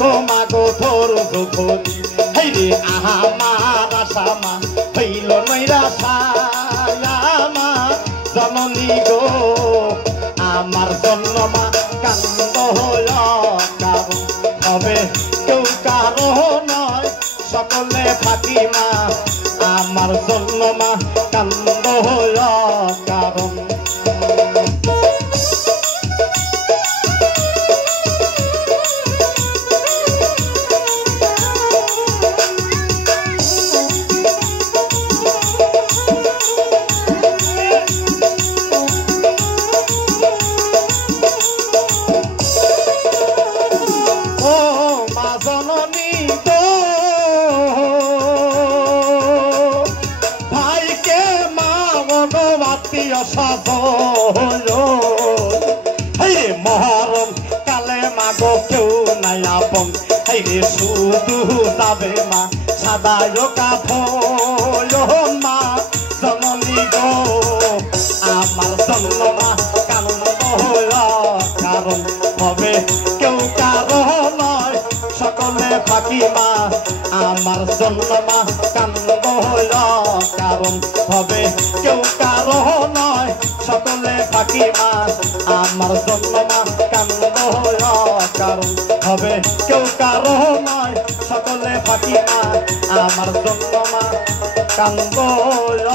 তোমাগো ধর দুঃখী হেরে আমার আশামা হইল নৈরাশা আমার জননী গো আমার জন্মমা কান্দ হইল কারণ হবে কেউ কারো নয় সকলে ফাঁকিমা আমার জন্মমা কান্দ হইল কারণ মহরম কালে মাগো কেউ নাই আপন হাইরে শুধু যাবে মা সাদায় কাপড় মা জননী গো আমার জন্মমা কান্দ হইল কারণ হবে কেউ কারো নয় সকলে ফাঁকি মা আমার জন্মমা কান্দ হইল কারণ হবে কেউ কারো নয় সকলে ফাঁকি মা আমার জন্মমা কান্দ হইল কারণ হবে কেউ কারো নয় সকলে ফাঁকি মা আমার জন্মমা কান্দ হইল